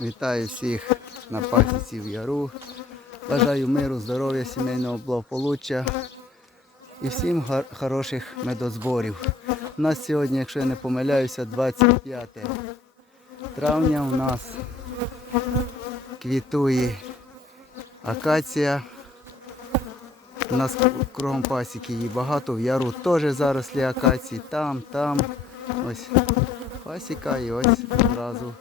Вітаю всіх на пасіці в яру. Бажаю миру, здоров'я, сімейного благополуччя і всім гар- хороших медозборів. У нас сьогодні, якщо я не помиляюся, 25 травня у нас квітує акація. У нас кругом пасіки її багато, в яру теж зарослі акації, там, там. Ось пасіка і ось зразу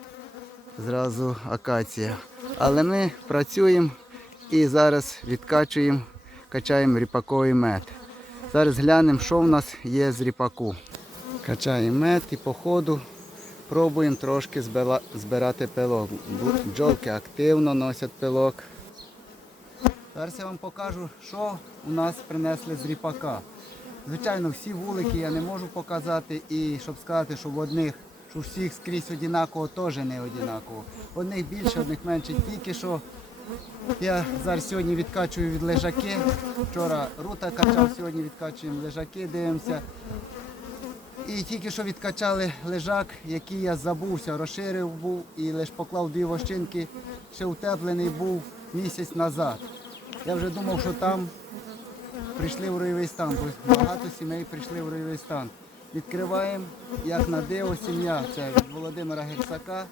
зразу акація. Але ми працюємо і зараз відкачуємо, качаємо ріпаковий мед. Зараз глянемо, що в нас є з ріпаку. Качаємо мед і по ходу пробуємо трошки збирати пилок. Бджолки активно носять пилок. Зараз я вам покажу, що у нас принесли з ріпака. Звичайно, всі вулики я не можу показати і щоб сказати, що в одних, що всіх скрізь однаково, теж не однаково. Одних більше, одних менше. Тільки що я зараз сьогодні відкачую від лежаки. Вчора рута качав, сьогодні відкачуємо лежаки, дивимося. І тільки що відкачали лежак, який я забувся, розширив був і лише поклав дві вощинки, ще утеплений був місяць назад. Я вже думав, що там прийшли в ройовий стан, бо багато сімей прийшли в ройовий стан. Відкриваємо, як на диво, сім'я, це від Володимира Герсака.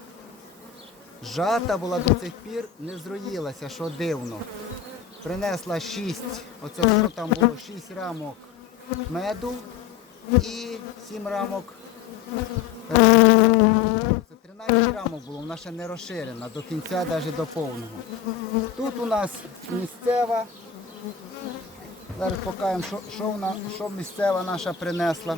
Жата була до цих пір, не зроїлася, що дивно. Принесла 6, оце що там було, 6 рамок меду і 7 рамок. е, Це 13 рамок було, вона ще не розширена до кінця, навіть до повного. Тут у нас місцева. Зараз покажемо, що, що, вона, що місцева наша принесла.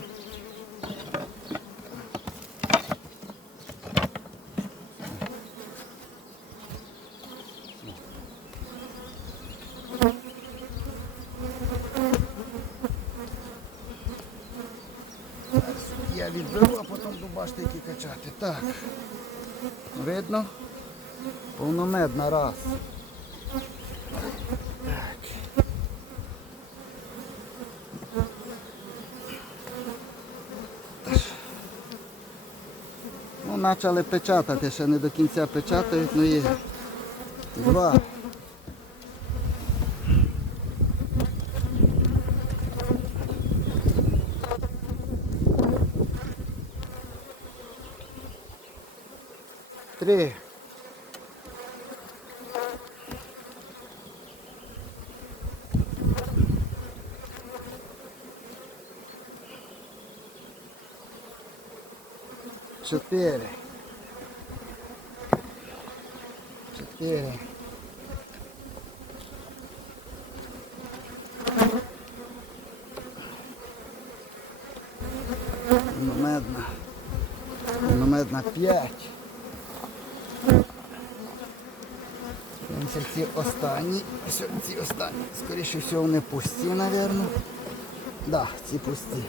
Зараз Я відберу, а потім до баштики качати. Так. Видно? Повномедна раз. Так. Ну, почали печатати, ще не до кінця печатають, ну є. Два. Три. Чотири. Чотири. Мономедна. Мономедна п'ять. Дивимося ці останні. Ось ці останні. Скоріше всього вони пусті, мабуть. Да, ці пусті.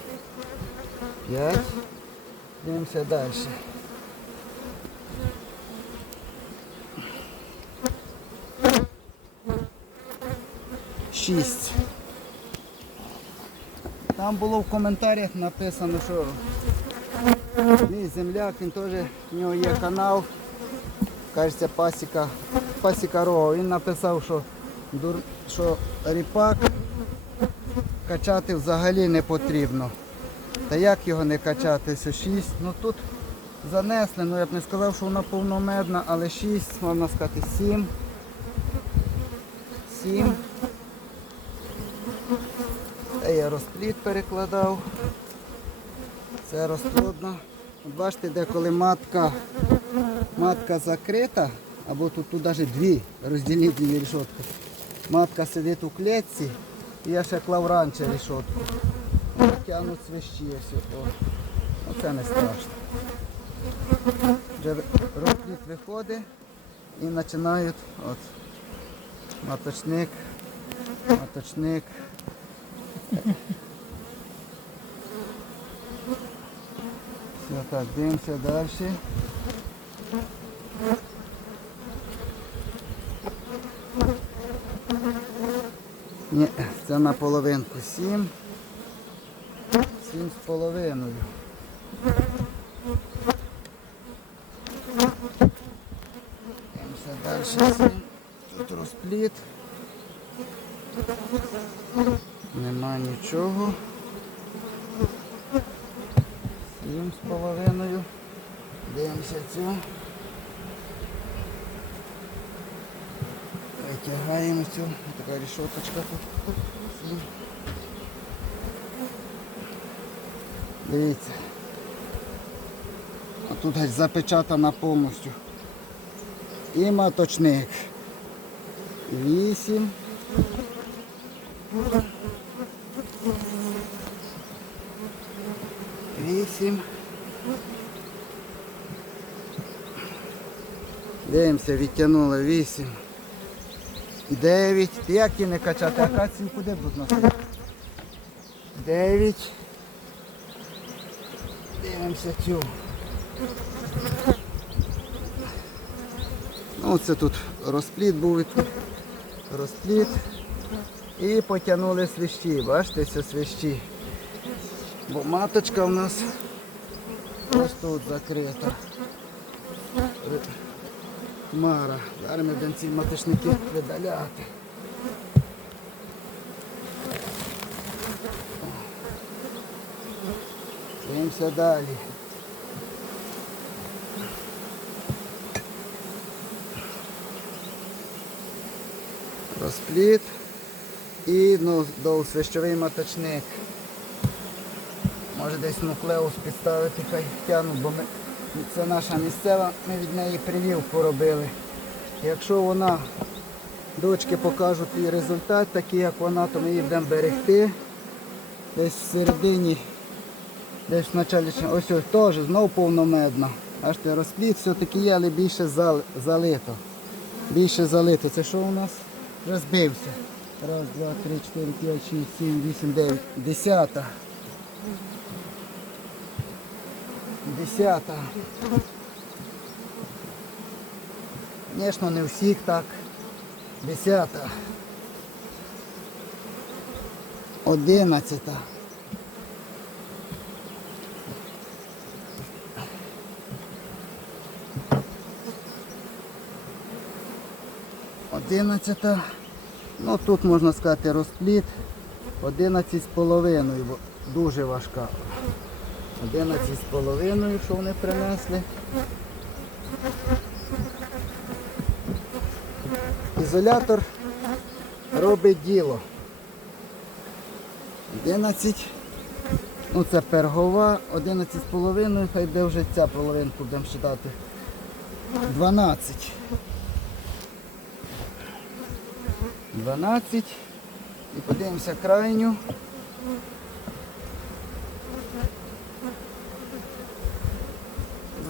П'ять. Дивимося далі. Шість. Там було в коментарях написано, що мій земляк, він теж в нього є канал. Кажеться пасіка, пасіка рога. Він написав, що, дур, що ріпак качати взагалі не потрібно. Та як його не качати? Це 6. Ну тут занесли, ну я б не сказав, що вона повномедна, але 6, можна сказати 7. 7. Це я розпліт перекладав. Це розплодно. Бачите, де коли матка, матка закрита, або тут, тут навіть дві розділительні рішотки. Матка сидить у клітці, і я ще клав раніше рішотку. Тягнуть свищі ось. О. Оце не страшно. Вже розпліт виходить і починають от, маточник, маточник. Все так, дивимося далі. Ні, це на половинку сім. Сім з половиною. Дивимося далі. сім. Тут розпліт. Нема нічого. Сім з половиною. Дивимося цю. Витягаємо цю. Така рішоточка тут. Дивіться. А тут геть запечатана повністю. І маточник. Вісім. Вісім. Дивимося, відтягнули вісім. Дев'ять. Як ті не качати? Акацію куди будуть носити? Дев'ять. Дивимося цю. Ну, це тут розпліт був розпліт. І потягнули свищі. Бачите, це свищі. Бо маточка в нас ось тут закрита. Хмара. Зараз ми будемо ці маточники видаляти. Дивимося далі. Розпліт і ну, до свищовий маточник. Може десь нуклеус підставити, хай тягну, бо ми, це наша місцева, ми від неї привівку робили. Якщо вона, дочки покажуть їй результат, такий як вона, то ми її будемо берегти. Десь всередині, десь в началі, ось ось теж знов повномедна. Бачите, розпліт все-таки є, але більше зал- залито. Більше залито. Це що у нас? Розбився. Раз, два, три, чотири, п'ять, шість, сім, вісім, дев'ять. Десята. Десята. Звісно, не всіх так. Десята. Одинадцята. Одинадцята. Ну тут можна сказати розпліт. Одинадцять з половиною, бо дуже важка. Одинадцять з половиною, що вони принесли. Ізолятор робить діло. 11. Ну це пергова, 11 з половиною, хай де вже ця половинку будемо вважати. 12. 12. І подивимося крайню.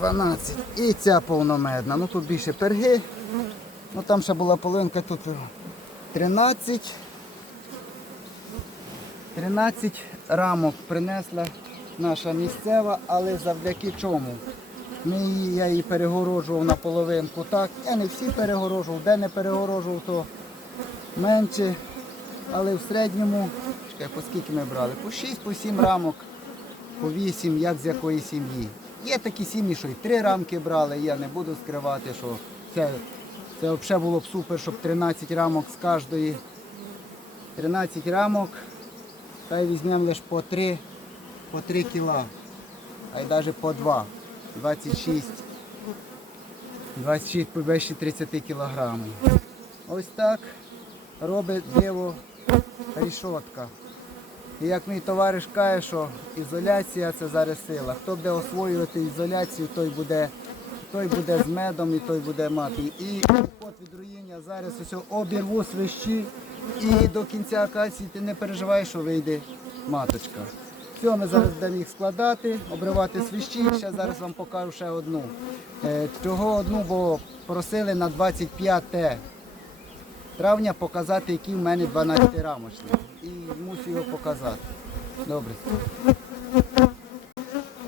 Дванадцять. І ця повномедна. Ну тут більше перги. Ну там ще була половинка, тут 13. 13 рамок принесла наша місцева, але завдяки чому? Ми її, я її перегороджував на половинку так. Я не всі перегороджував, де не перегороджував, то менше. Але в середньому, чекай, по скільки ми брали? По 6, по 7 рамок, по 8, як з якої сім'ї. Є такі сім'ї, що й 3 рамки брали, я не буду скривати, що це, це взагалі було б супер, щоб 13 рамок з кожної. 13 рамок, хай візьмемо лише по 3, по 3 кіла, а й навіть по 2, 26, 26 по 30 кілограмів. Ось так робить диво рішотка. І як мій товариш каже, що ізоляція це зараз сила. Хто буде освоювати ізоляцію, той буде, той буде з медом і той буде мати. І от від руїння зараз ось обірву свищі і до кінця акації ти не переживаєш, що вийде маточка. Все, ми зараз будемо їх складати, обривати свищі. Ще зараз вам покажу ще одну. Е, Чого одну, бо просили на 25 травня показати, який в мене 12 рамочник. І мусив його показати. Добре.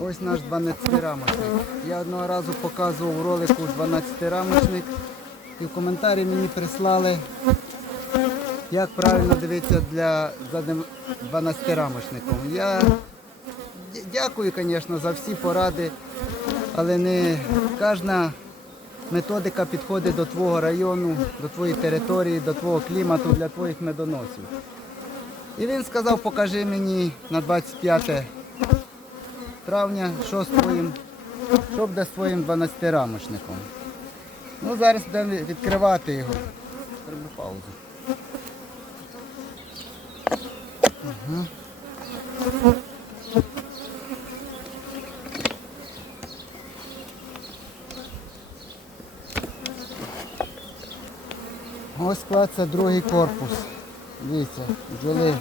Ось наш 12 рамочник. Я одного разу показував ролику 12 рамочник. І в коментарі мені прислали, як правильно дивитися для за 12 рамочником. Я дякую, звісно, за всі поради, але не кожна методика підходить до твого району, до твоєї території, до твого клімату, для твоїх медоносів. І він сказав, покажи мені на 25 травня, що з твоїм, що буде з твоїм 12-рамочником. Ну, зараз будемо відкривати його. Зроблю паузу. Ось склад це другий корпус. Дивіться, бджоли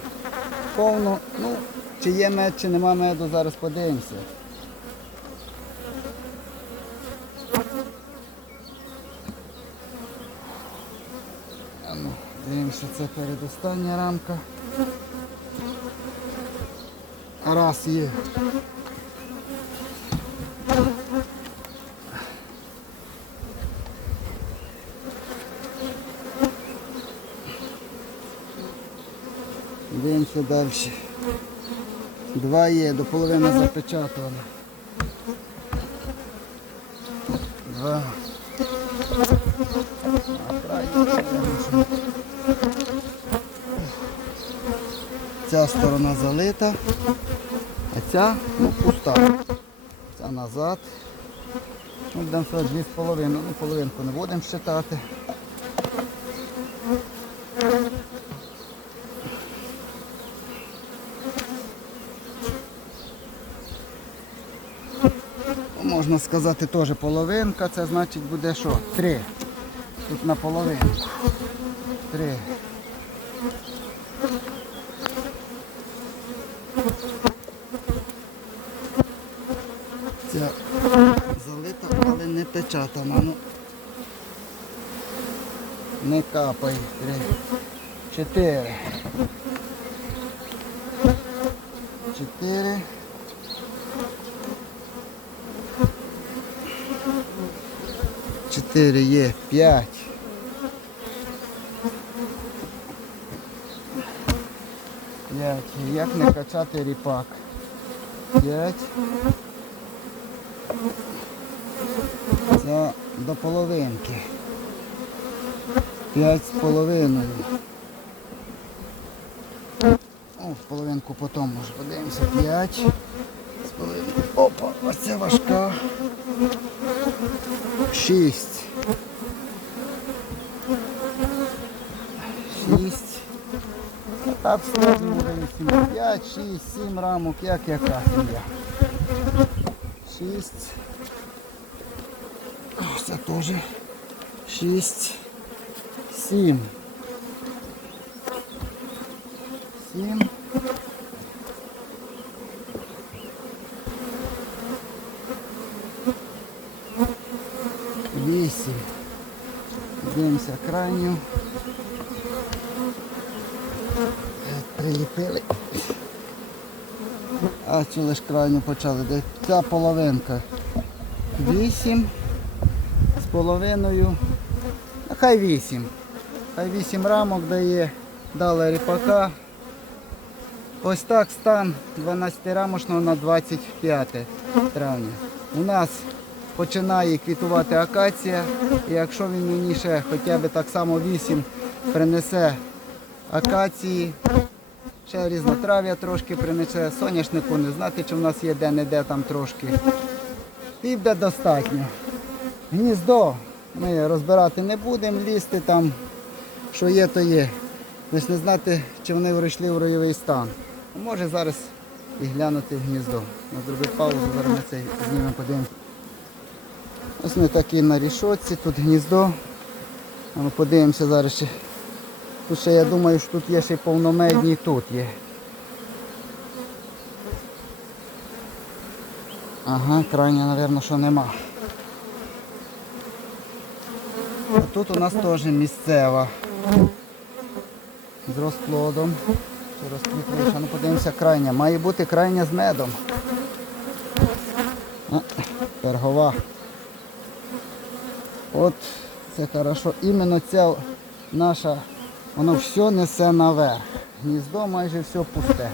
повно. Ну, чи є мед, чи нема меду, зараз подивимося. Ну, Дивимося, це передостання рамка. Раз є. Дивимося далі. Два є, до половини запечатано. Два. Ця сторона залита, а ця ну, пуста. Ця назад. Ну, Будемо дві з половиною. Ну, половинку не будемо считати. Ну, Можна сказати теж половинка, це значить буде що? Три. Тут на половинку. Три. Ця залита, але не печатана. Ну, не капає. Три. Чотири. Чотири. Чотири є, п'ять. П'ять. Як не качати ріпак? П'ять. Це до половинки. П'ять з половиною. О, в половинку потім може подивимося. П'ять з половиною. Опа, ось це важка. 6. 6. Обслуговування 5, 6, 7 рамок, як яка сім'я. 6. Це теж. 6. 7. 7. Дивимося крайню. Е, Приліпили. А цю лиш крайню почали. Де ця половинка. Вісім. З половиною. Ну, хай вісім. Хай вісім рамок дає. Дали ріпака. Ось так стан 12-рамочного на 25 травня. У нас починає квітувати акація. І якщо він мені ще хоча б так само 8 принесе акації, ще різнотрав'я трошки принесе, соняшнику не знати, чи в нас є де-не-де там трошки. І буде достатньо. Гніздо ми розбирати не будемо, лізти там, що є, то є. Лише не знати, чи вони вийшли в ройовий стан. Може зараз і глянути в гніздо. Зробити паузу, зараз ми це знімемо, подивимося. Ось ми такі на рішотці, тут гніздо. Ну, подивимося зараз ще. Тут ще я думаю, що тут є ще й повномедні, тут є. Ага, крайня, мабуть, що нема. А тут у нас теж місцева. З розплодом. Чи. Ну подивимося крайня. Має бути крайня з медом. А, Пергова. От це хорошо. Іменно ця наша, воно все несе наверх. Гніздо майже все пусте.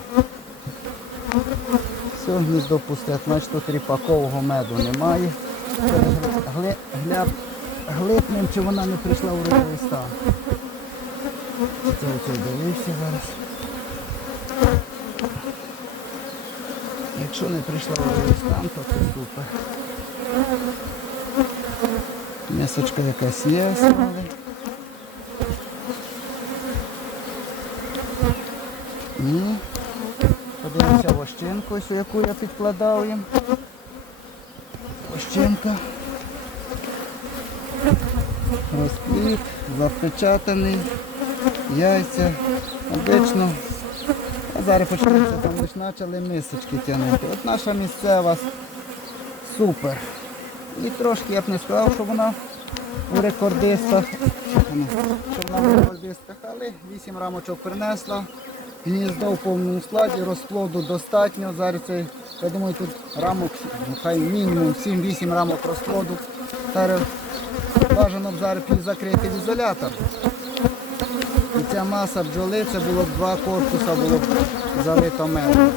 Все гніздо пусте, значить тут ріпакового меду немає. Гли- глипнем, чи вона не прийшла у родовий стан. Це дивився зараз. Якщо не прийшла у родовий стан, то це супер. Місочка якась є. І подивимося вощинку, яку я підкладав їм. Вощинка. Розпліт, запечатаний, яйця. Обично. А зараз почнеться, там лише почали мисочки тягнути. От наша місцева супер. І трошки я б не сказав, що вона у рекордистах, але 8 рамочок принесла. Гніздо в повному складі, розплоду достатньо. Зараз це, я думаю, тут рамок, хай мінімум 7-8 рамок розплоду. Зараз бажано б зараз закрити в ізолятор. І ця маса бджоли, це було б два корпуса, було б залито медом.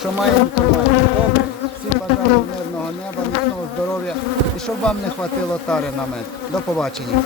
Що маємо, то маємо. Добре. Всім бажаю мирного неба, міцного здоров'я і щоб вам не хватило тари на мед. До побачення.